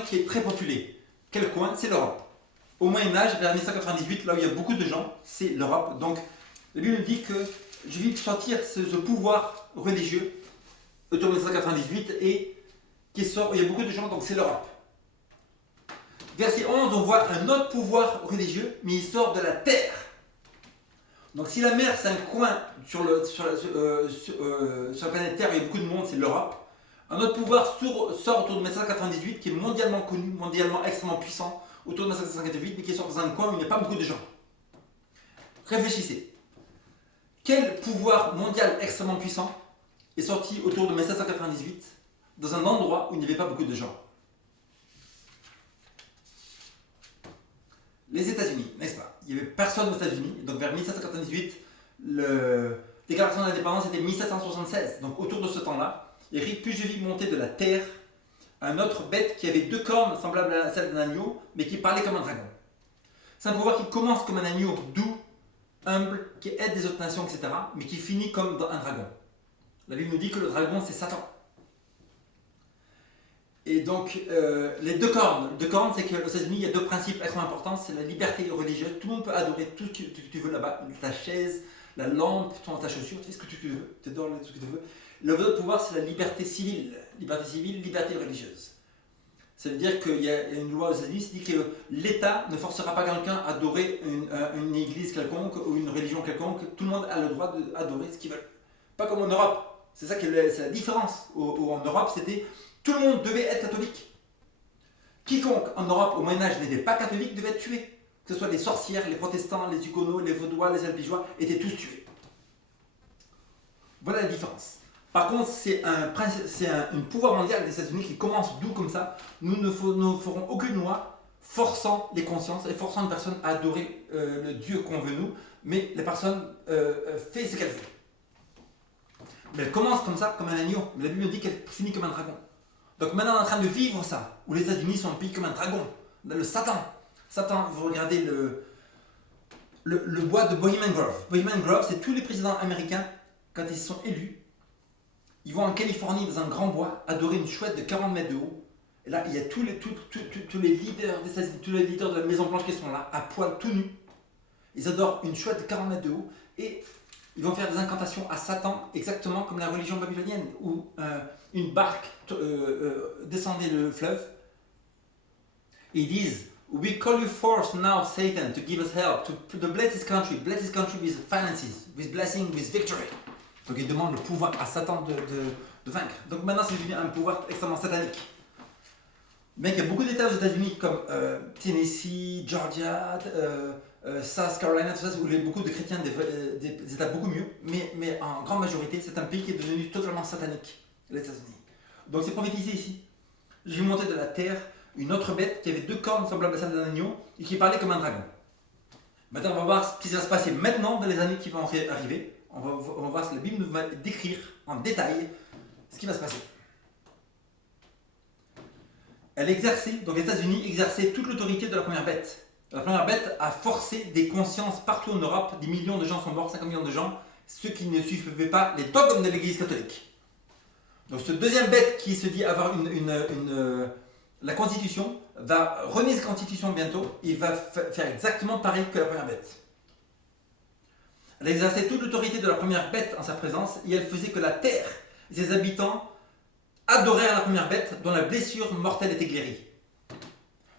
qui est très populé. Quel coin? C'est l'Europe. Au Moyen-Âge, vers 1198, là où il y a beaucoup de gens, c'est l'Europe. Donc, la Bible nous dit que je vis sortir ce pouvoir religieux autour de 1998 et qui sort, où il y a beaucoup de gens, donc c'est l'Europe. Verset 11, on voit un autre pouvoir religieux, mais il sort de la terre. Donc si la mer c'est un coin sur la planète Terre où il y a beaucoup de monde, c'est l'Europe. Un autre pouvoir sort autour de 1998 qui est mondialement connu, mondialement extrêmement puissant, autour de 1998, mais qui sort dans un coin où il n'y a pas beaucoup de gens. Réfléchissez. Quel pouvoir mondial extrêmement puissant est sorti autour de 1798 dans un endroit où il n'y avait pas beaucoup de gens? Les États-Unis, n'est-ce pas? Il n'y avait personne aux États-Unis, donc vers 1798, la déclaration d'indépendance était 1776. Donc autour de ce temps-là, Eric, puis je vis monter de la terre un autre bête qui avait 2 cornes semblables à celles d'un agneau, mais qui parlait comme un dragon. C'est un pouvoir qui commence comme un agneau doux, humble, qui aide les autres nations, etc., mais qui finit comme un dragon. La Bible nous dit que le dragon, c'est Satan. Et donc, les 2 cornes, c'est qu'aux États-Unis, il y a 2 principes extrêmement importants, c'est la liberté religieuse. Tout le monde peut adorer tout ce que tu veux là-bas, ta chaise, la lampe, ta chaussure, tu fais ce que tu veux, tu adores tout ce que tu veux. Le pouvoir, c'est la liberté civile, liberté religieuse. Ça veut dire qu'il y a une loi aux États-Unis qui dit que l'État ne forcera pas quelqu'un à adorer une église quelconque ou une religion quelconque. Tout le monde a le droit d'adorer ce qu'il veut. Pas comme en Europe. C'est ça c'est la différence. En Europe, c'était tout le monde devait être catholique. Quiconque en Europe au Moyen-Âge n'était pas catholique devait être tué. Que ce soit les sorcières, les protestants, les huguenots, les vaudois, les albigeois, étaient tous tués. Voilà la différence. Par contre, c'est un pouvoir mondial des États-Unis qui commence d'où comme ça. Nous ne ferons aucune loi forçant les consciences et forçant une personne à adorer le Dieu qu'on veut nous, mais la personne fait ce qu'elle veut. Mais elle commence comme ça, comme un agneau. Mais la Bible dit qu'elle finit comme un dragon. Donc maintenant, on est en train de vivre ça, où les États-Unis sont un pays comme un dragon. Le Satan. Satan, vous regardez le bois de Bohemian Grove. Bohemian Grove, c'est tous les présidents américains, quand ils sont élus, ils vont en Californie dans un grand bois adorer une chouette de 40 mètres de haut. Et là, il y a tous les leaders des États-Unis, tous les leaders de la Maison Blanche qui sont là, à poil, tout nus. Ils adorent une chouette de 40 mètres de haut et ils vont faire des incantations à Satan, exactement comme la religion babylonienne, où une barque descendait le fleuve. Et ils disent, "We call you forth now, Satan, to give us help, to bless this country with finances, with blessing, with victory." Donc ils demandent le pouvoir à Satan de vaincre. Donc maintenant c'est devenu un pouvoir extrêmement satanique. Mais il y a beaucoup d'États aux États-Unis comme Tennessee, Georgia, South Carolina, tout ça, où il y a beaucoup de chrétiens, des États beaucoup mieux, mais en grande majorité, c'est un pays qui est devenu totalement satanique, les États-Unis. Donc c'est prophétisé ici. J'ai monté de la terre une autre bête qui avait 2 cornes semblables à celles d'un agneau et qui parlait comme un dragon. Maintenant, on va voir ce qui va se passer maintenant dans les années qui vont arriver. On va voir si la Bible nous va décrire en détail ce qui va se passer. Elle exerçait, donc les États-Unis exerçaient toute l'autorité de la première bête. La première bête a forcé des consciences partout en Europe. Des millions de gens sont morts, 50 millions de gens, ceux qui ne suivaient pas les dogmes de l'Église catholique. Donc ce deuxième bête qui se dit avoir la Constitution va renaître sa Constitution bientôt et va faire exactement pareil que la première bête. Elle exerçait toute l'autorité de la première bête en sa présence et elle faisait que la terre et ses habitants adorèrent la première bête dont la blessure mortelle était guérie.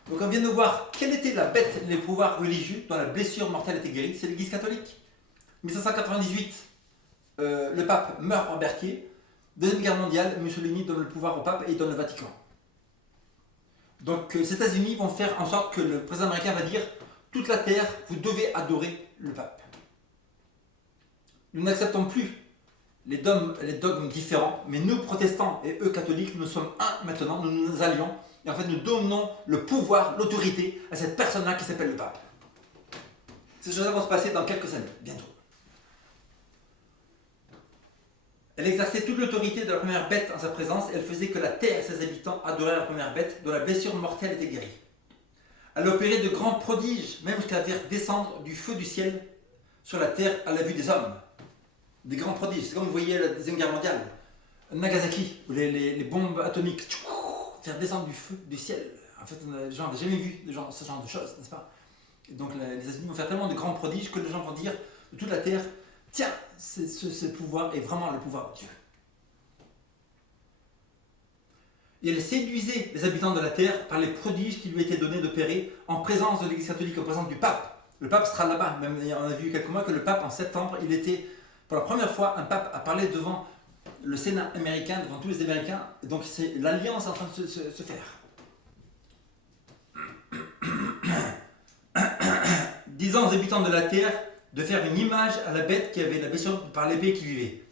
Donc on vient de voir quelle était la bête, les pouvoirs religieux dont la blessure mortelle était guérie, c'est l'Église catholique. 1598, le pape meurt par Berthier. Deuxième guerre mondiale, Mussolini donne le pouvoir au pape et il donne le Vatican. Donc les États-Unis vont faire en sorte que le président américain va dire toute la terre, vous devez adorer le pape. Nous n'acceptons plus les dogmes différents, mais nous protestants et eux catholiques, nous sommes un maintenant, nous nous allions et en fait nous donnons le pouvoir, l'autorité à cette personne-là qui s'appelle le pape. Ces choses vont se passer dans quelques années, bientôt. Elle exerçait toute l'autorité de la première bête en sa présence et elle faisait que la terre et ses habitants adoraient la première bête dont la blessure mortelle était guérie. Elle opérait de grands prodiges, même jusqu'à faire descendre du feu du ciel sur la terre à la vue des hommes. Des grands prodiges, c'est comme vous voyez la Deuxième Guerre mondiale, Nagasaki, où les bombes atomiques, faire descendre du feu du ciel En fait, les gens n'avaient jamais vu ce genre de choses, n'est-ce pas? Et donc les États-Unis vont faire tellement de grands prodiges que les gens vont dire de toute la terre, tiens, ce pouvoir est vraiment le pouvoir de Dieu. Et elle séduisait les habitants de la terre par les prodiges qui lui étaient donnés d'opérer en présence de l'Église catholique, en présence du pape. Le pape sera là-bas. Même, on a vu quelques mois que le pape, en septembre, il était, pour la première fois, un pape a parlé devant le Sénat américain, devant tous les Américains. Donc l'alliance est en train de se faire. Disant aux habitants de la terre de faire une image à la bête qui avait la blessure par l'épée qui vivait.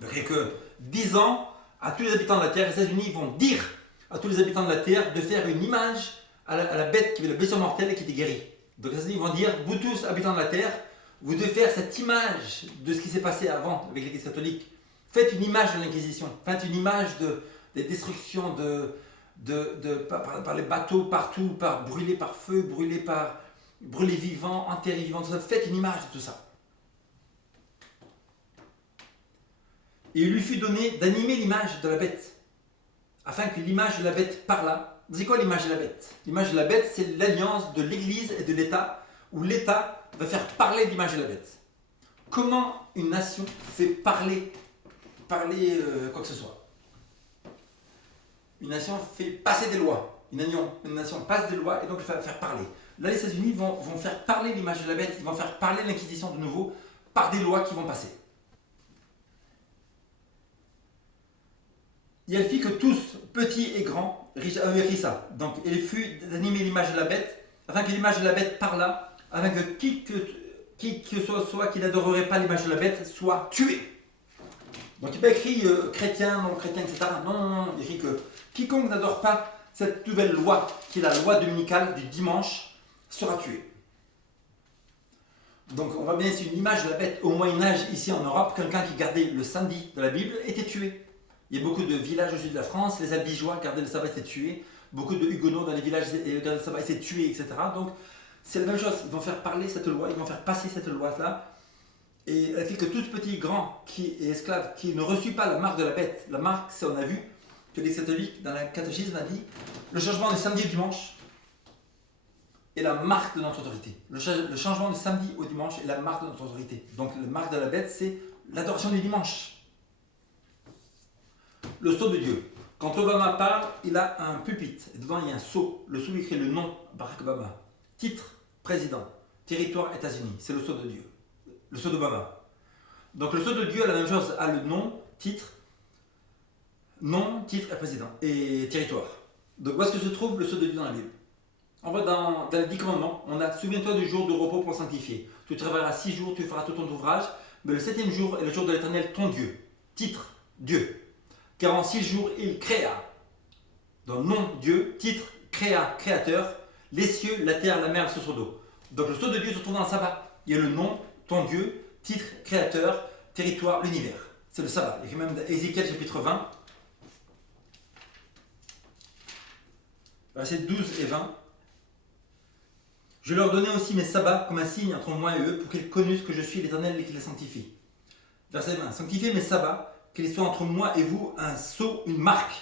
Donc, et que 10 ans à tous les habitants de la terre, les États-Unis vont dire à tous les habitants de la terre de faire une image à la bête qui avait la blessure mortelle et qui était guérie. Donc les États-Unis vont dire, vous tous habitants de la terre, vous devez faire cette image de ce qui s'est passé avant avec l'Église catholique. Faites une image de l'Inquisition, faites une image des destructions par les bateaux partout, par brûlés par feu, brûlés vivants, enterrés vivants, tout ça. Faites une image de tout ça. Et il lui fut donné d'animer l'image de la bête, afin que l'image de la bête parlât. C'est quoi l'image de la bête? L'image de la bête, c'est l'alliance de l'Église et de l'État, où l'État va faire parler l'image de la bête. Comment une nation fait parler quoi que ce soit? Une nation fait passer des lois. Une nation passe des lois et donc va faire parler. Là, les États-Unis vont faire parler l'image de la bête, ils vont faire parler l'Inquisition de nouveau par des lois qui vont passer. Et elle fit que tous, petits et grands, rissa. Donc, il fut d'animer l'image de la bête, afin que l'image de la bête parlât, afin que qui que soit qui n'adorerait pas l'image de la bête soit tué. Donc, il n'est pas écrit chrétien, non chrétien, etc. Non, il écrit que quiconque n'adore pas cette nouvelle loi, qui est la loi dominicale du dimanche, sera tué. Donc, on voit bien ici une image de la bête. Au Moyen-Âge, ici en Europe, quelqu'un qui gardait le samedi de la Bible était tué. Il y a beaucoup de villages au sud de la France, les Albigeois gardaient le sabbat et étaient tués. Beaucoup de Huguenots dans les villages gardaient le sabbat et étaient tués, etc. Donc c'est la même chose, ils vont faire parler cette loi, ils vont faire passer cette loi-là. Et elle fait que tout ce petit grand qui est esclave, qui ne reçut pas la marque de la bête, la marque, c'est on a vu que les catholiques, dans la catéchisme, a dit le changement du samedi au dimanche est la marque de notre autorité. Le changement du samedi au dimanche est la marque de notre autorité. Donc la marque de la bête, c'est l'adoration du dimanche. Le sceau de Dieu. Quand Obama parle, il a un pupitre. Et dedans, il y a un sceau. Le sceau écrit le nom Barack Obama. Titre, président. Territoire, États-Unis. C'est le sceau de Dieu. Le sceau d'Obama. Donc le sceau de Dieu a la même chose. A le nom, titre et président. Et territoire. Donc où est-ce que se trouve le sceau de Dieu dans la Bible? On va dans les 10 commandements. On a souviens-toi du jour de repos pour le sanctifier. Tu travailleras 6 jours, tu feras tout ton ouvrage. Mais le 7e jour est le jour de l'Éternel, ton Dieu. Titre, Dieu. Car en 6 jours, il créa. Dans nom Dieu, titre, créateur, les cieux, la terre, la mer, le seau d'eau. Donc le sceau de Dieu se trouve dans le sabbat. Il y a le nom, ton Dieu, titre, créateur, territoire, l'univers. C'est le sabbat. Il y a même Ézéchiel chapitre 20, versets 12 et 20. Je leur donnais aussi mes sabbats comme un signe entre moi et eux pour qu'ils connussent que je suis l'Éternel et qu'ils les sanctifient. Verset 20. Sanctifiez mes sabbats, qu'il soit entre moi et vous un sceau, une marque,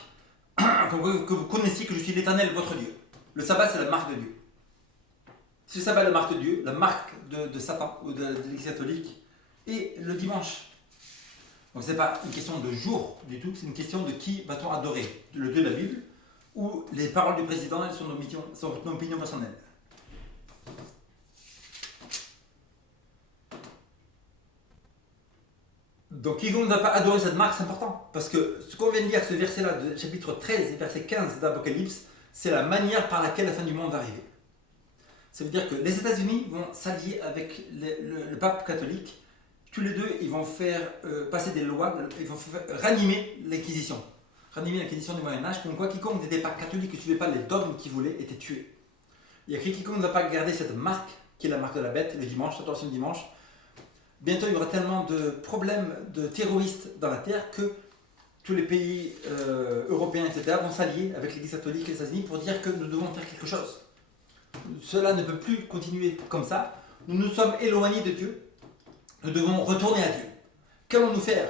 que vous connaissiez que je suis l'Éternel, votre Dieu. Le sabbat, c'est la marque de Dieu. Si le sabbat est la marque de Dieu, la marque de Satan ou de l'Église catholique, et le dimanche. Donc ce n'est pas une question de jour du tout, c'est une question de qui va-t-on adorer, le Dieu de la Bible, ou les paroles du président et son opinion personnelle. Donc quiconque ne va pas adorer cette marque, c'est important. Parce que ce qu'on vient de lire, ce verset-là, de chapitre 13 et verset 15 d'Apocalypse, c'est la manière par laquelle la fin du monde va arriver. Ça veut dire que les États-Unis vont s'allier avec le pape catholique. Tous les deux, ils vont faire passer des lois, ils vont ranimer l'Inquisition. Ranimer l'Inquisition du Moyen-Âge, comme quoi quiconque n'était pas catholique, qui ne suivait pas les dogmes qu'ils voulaient, était tué. Il y a quiconque ne va pas garder cette marque, qui est la marque de la bête, le dimanche, l'adoration du dimanche. Bientôt, il y aura tellement de problèmes de terroristes dans la terre que tous les pays européens, etc., vont s'allier avec l'Église catholique et les États-Unis pour dire que nous devons faire quelque chose. Cela ne peut plus continuer comme ça. Nous nous sommes éloignés de Dieu. Nous devons retourner à Dieu. Qu'allons-nous faire?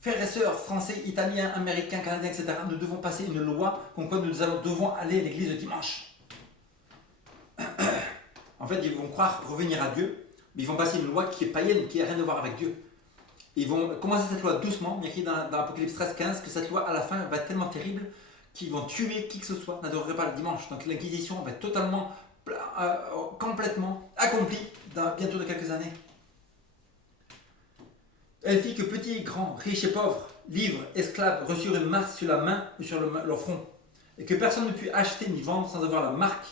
frères et sœurs français, italiens, américains, canadiens, etc., nous devons passer une loi comme quoi nous devons aller à l'église le dimanche. En fait, ils vont croire revenir à Dieu, mais ils vont passer une loi qui est païenne, qui n'a rien à voir avec Dieu. Ils vont commencer cette loi doucement, mais il y a écrit dans Apocalypse 13-15 que cette loi, à la fin, va être tellement terrible qu'ils vont tuer qui que ce soit, n'adorerait pas le dimanche. Donc l'Inquisition va être totalement, complètement accomplie dans bientôt de quelques années. Elle fit que petits et grands, riches et pauvres, livres, esclaves, reçurent une marque sur la main ou sur leur front, et que personne ne put acheter ni vendre sans avoir la marque,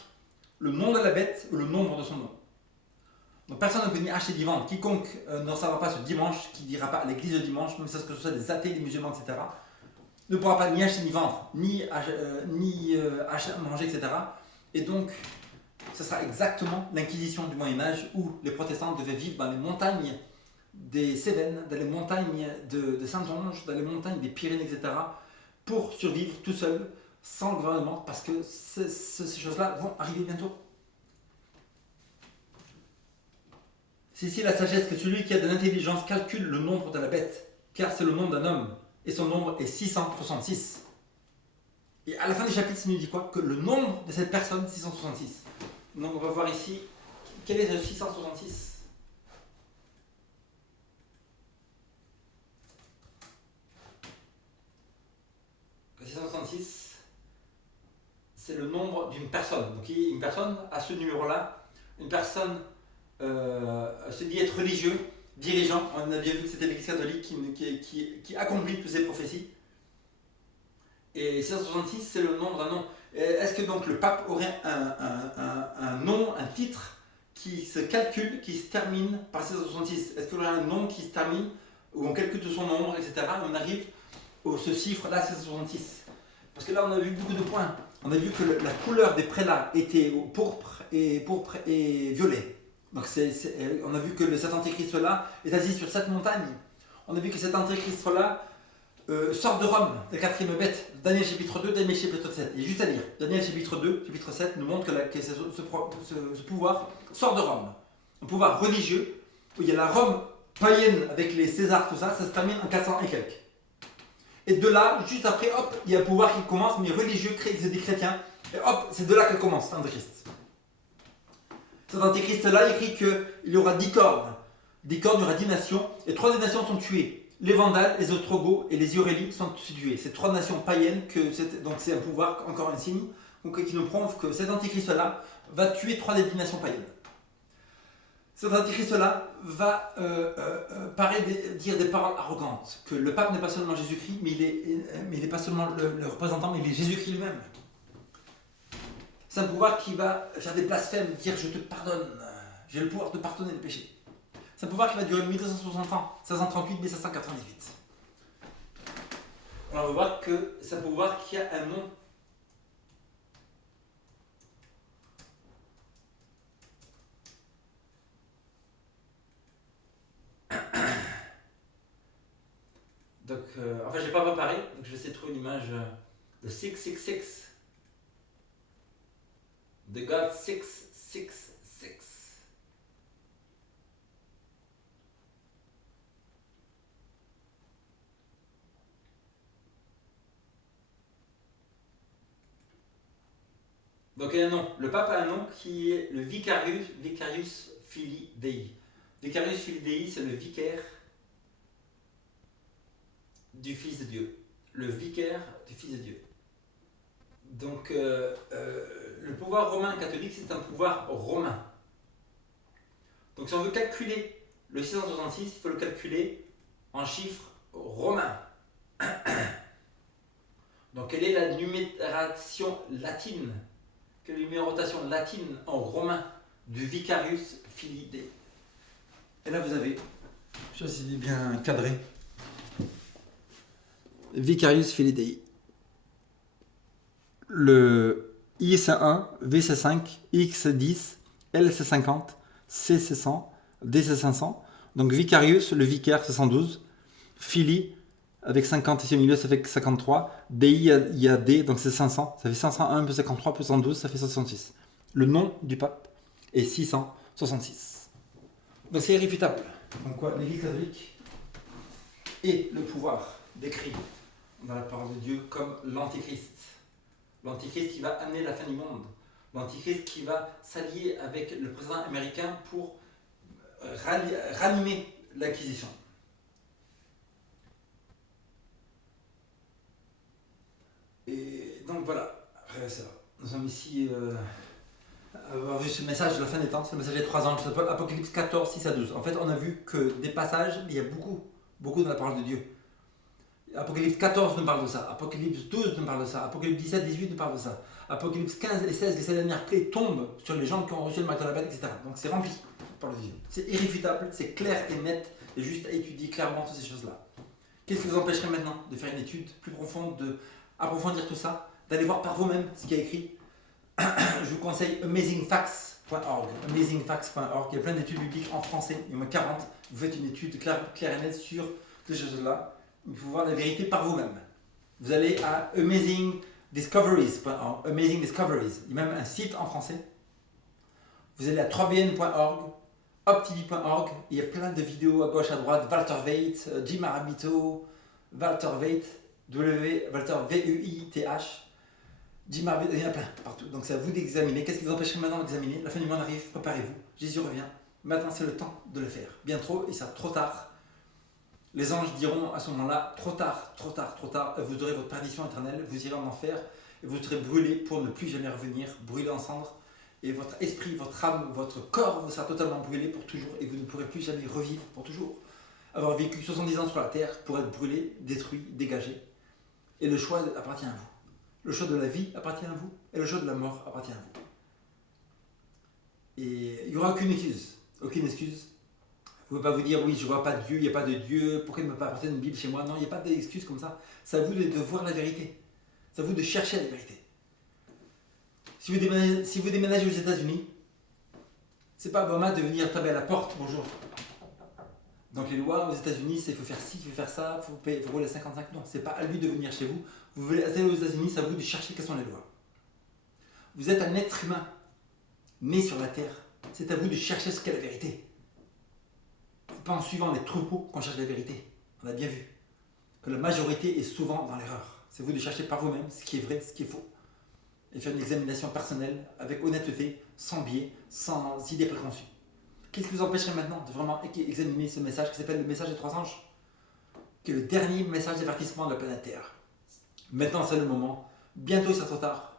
le nom de la bête ou le nombre de son nom. Donc personne ne peut ni acheter ni vendre. Quiconque n'en saura pas ce dimanche, qui dira pas à l'église le dimanche, même si ce soit des athées, des musulmans, etc., ne pourra pas ni acheter ni vendre, ni manger, etc. Et donc, ce sera exactement l'Inquisition du Moyen-Âge où les protestants devaient vivre dans les montagnes des Cévennes, dans les montagnes de Saintonge, dans les montagnes des Pyrénées, etc., pour survivre tout seul, sans gouvernement, parce que ces choses-là vont arriver bientôt. C'est ici la sagesse que celui qui a de l'intelligence calcule le nombre de la bête, car c'est le nom d'un homme, et son nombre est 666. Et à la fin du chapitre, il nous dit quoi? Que le nombre de cette personne, 666. Donc on va voir ici, quel est le 666? Le 666, c'est le nombre d'une personne. Donc une personne, à ce numéro-là, une personne se dit être religieux, dirigeant. On a bien vu que c'était l'Église catholique qui accomplit toutes ces prophéties. Et 666, c'est le nombre d'un nom. Est-ce que donc le pape aurait un nom, un titre qui se calcule, qui se termine par 666? Est-ce qu'il aurait un nom qui se termine, où on calcule tout son nombre, etc. Et on arrive ce chiffre-là, 666. Parce que là, on a vu beaucoup de points. On a vu que la couleur des prélats était pourpre et violet. Donc on a vu que cet antéchrist-là est assis sur cette montagne. On a vu que cet antéchrist-là sort de Rome, la quatrième bête. Daniel chapitre 2, Daniel chapitre 7. Il est juste à lire. Daniel chapitre 2, chapitre 7 nous montre que ce pouvoir sort de Rome. Un pouvoir religieux, où il y a la Rome païenne avec les Césars, tout ça, ça se termine en 400 et quelques. Et de là, juste après, hop, il y a un pouvoir qui commence, mais religieux, c'est des chrétiens. Et hop, c'est de là que commence l'antéchrist. Cet antéchrist-là écrit qu'il y aura 10 cornes. 10 cornes, il y aura 10 nations, et 3 des nations sont tuées. Les Vandales, les Ostrogoths et les Iorélites sont tués. C'est 3 nations païennes, donc c'est un pouvoir, encore un signe, qui nous prouve que cet antéchrist-là va tuer 3 des 10 nations païennes. Cet antéchrist-là va dire des paroles arrogantes, que le pape n'est pas seulement Jésus-Christ, mais il n'est pas seulement le représentant, mais il est Jésus-Christ lui-même. C'est un pouvoir qui va faire des blasphèmes, dire je te pardonne, j'ai le pouvoir de pardonner le péché. C'est un pouvoir qui va durer 1260 ans, 1638-1798. On va voir que c'est un pouvoir qui a un nom. Donc, enfin, j'ai pas préparé, donc je vais essayer de trouver l'image de 666. The God 666. Donc il y a un nom. Le pape a un nom qui est le Vicarius Filii Dei. Vicarius Filii Dei, c'est le vicaire du Fils de Dieu. Le vicaire du Fils de Dieu. Donc le pouvoir romain catholique, c'est un pouvoir romain. Donc si on veut calculer le 666, il faut le calculer en chiffres romains. Donc quelle est la numération latine? Quelle est la numérotation latine en romain du Vicarius Filii Dei? Et là vous avez, je sais pas si c'est bien cadré, Vicarius Filii Dei. Le I c'est 1, V c'est 5, X c'est 10, L c'est 50, C c'est 100, D c'est 500. Donc Vicarius, le vicaire c'est 112, Filii avec 50 ici au milieu ça fait 53, DI il y a D donc c'est 500, ça fait 501 plus 53 plus 112 ça fait 66. Le nom du pape est 666. Donc c'est irréfutable. Donc quoi, l'Église catholique et le pouvoir décrit dans la parole de Dieu comme l'Antéchrist. L'Antéchrist qui va amener la fin du monde. L'Antéchrist qui va s'allier avec le président américain pour ranimer l'Inquisition. Et donc voilà, nous sommes ici avoir vu ce message de la fin des temps, c'est le message des 3 anges, ça s'appelle Apocalypse 14, 6 à 12. En fait, on a vu que des passages, il y a beaucoup dans la parole de Dieu. Apocalypse 14 nous parle de ça, Apocalypse 12 nous parle de ça, Apocalypse 17, 18 nous parle de ça, Apocalypse 15 et 16, les 7 dernières plaies tombent sur les gens qui ont reçu le marteau de la bête, etc. Donc c'est rempli par le Dieu. C'est irréfutable, c'est clair et net, et juste à étudier clairement toutes ces choses-là. Qu'est-ce qui vous empêcherait maintenant de faire une étude plus profonde, d'approfondir tout ça, d'aller voir par vous-même ce qu'il y a écrit? Je vous conseille amazingfacts.org. Amazingfacts.org. Il y a plein d'études bibliques en français, il y en a 40. Vous faites une étude claire et nette sur ces choses-là. Il faut voir la vérité par vous-même. Vous allez à amazingdiscoveries.org. Amazing Discoveries. Il y a même un site en français. Vous allez à 3bn.org, optv.org. Il y a plein de vidéos à gauche, à droite. Walter Veith, Jim Arabito, Walter Veith, Walter V-E-I-T-H. Jim Arabito, il y en a plein partout. Donc c'est à vous d'examiner. Qu'est-ce qui vous empêcherait maintenant d'examiner? La fin du monde arrive, préparez-vous. Jésus revient. Maintenant c'est le temps de le faire. Bien trop, et ça trop tard. Les anges diront à ce moment-là, trop tard, vous aurez votre perdition éternelle, vous irez en enfer, et vous serez brûlés pour ne plus jamais revenir, brûlés en cendres, et votre esprit, votre âme, votre corps vous sera totalement brûlé pour toujours, et vous ne pourrez plus jamais revivre pour toujours. Avoir vécu 70 ans sur la terre pour être brûlé, détruit, dégagé. Et le choix appartient à vous. Le choix de la vie appartient à vous, et le choix de la mort appartient à vous. Et il n'y aura aucune excuse. Aucune excuse. Vous ne pouvez pas vous dire, oui, je ne vois pas Dieu, il n'y a pas de Dieu, pourquoi il ne m'a pas apporté une Bible chez moi? Non, il n'y a pas d'excuse comme ça. C'est à vous de voir la vérité. C'est à vous de chercher la vérité. Si vous déménagez aux États-Unis, c'est pas Obama de venir taper à la porte, bonjour. Donc les lois aux États-Unis, c'est il faut faire ci, il faut faire ça, il faut rouler 55. Non, c'est pas à lui de venir chez vous. Vous voulez aller aux États-Unis, c'est à vous de chercher quelles sont les lois. Vous êtes un être humain, né sur la terre. C'est à vous de chercher ce qu'est la vérité. C'est pas en suivant les troupeaux qu'on cherche la vérité. On a bien vu que la majorité est souvent dans l'erreur. C'est à vous de chercher par vous-même ce qui est vrai, ce qui est faux. Et faire une examination personnelle avec honnêteté, sans biais, sans idée préconçue. Qu'est-ce qui vous empêcherait maintenant de vraiment examiner ce message qui s'appelle le message des 3 anges, qui est le dernier message d'avertissement de la planète Terre? Maintenant c'est le moment. Bientôt ça sera trop tard.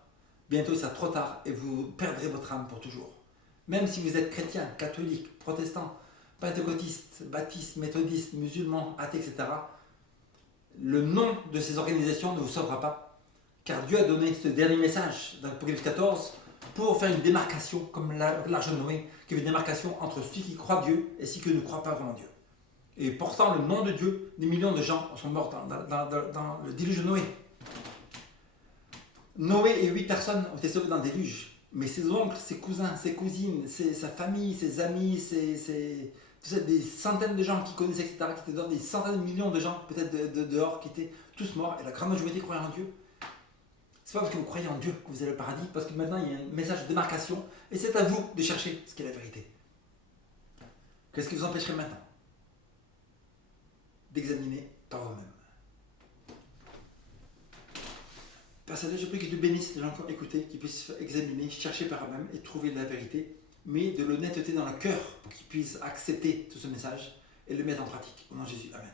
Bientôt ça sera trop tard et vous perdrez votre âme pour toujours. Même si vous êtes chrétien, catholique, protestant, pentecôtiste, baptiste, méthodiste, musulman, athée, etc., le nom de ces organisations ne vous sauvera pas, car Dieu a donné ce dernier message dans l'Apocalypse 14 pour faire une démarcation, comme l'arche de Noé, qui fait une démarcation entre ceux qui croient Dieu et ceux qui ne croient pas vraiment Dieu. Et portant le nom de Dieu, des millions de gens sont morts dans le déluge de Noé. Noé et 8 personnes ont été sauvées dans le déluge, mais ses oncles, ses cousins, ses cousines, sa famille, ses amis, des centaines de gens qui connaissaient, etc., qui étaient dehors, des centaines de millions de gens, peut-être dehors, qui étaient tous morts, et la grande majorité croyaient en Dieu. C'est pas parce que vous croyez en Dieu que vous avez le paradis, parce que maintenant il y a un message de démarcation, et c'est à vous de chercher ce qu'est la vérité. Qu'est-ce qui vous empêcherait maintenant d'examiner par vous-même? Père Céleste, je prie que Dieu bénisse les gens qui ont écouté, qui puissent examiner, chercher par eux-mêmes et trouver la vérité, mais de l'honnêteté dans le cœur pour qu'ils puissent accepter tout ce message et le mettre en pratique. Au nom de Jésus, Amen.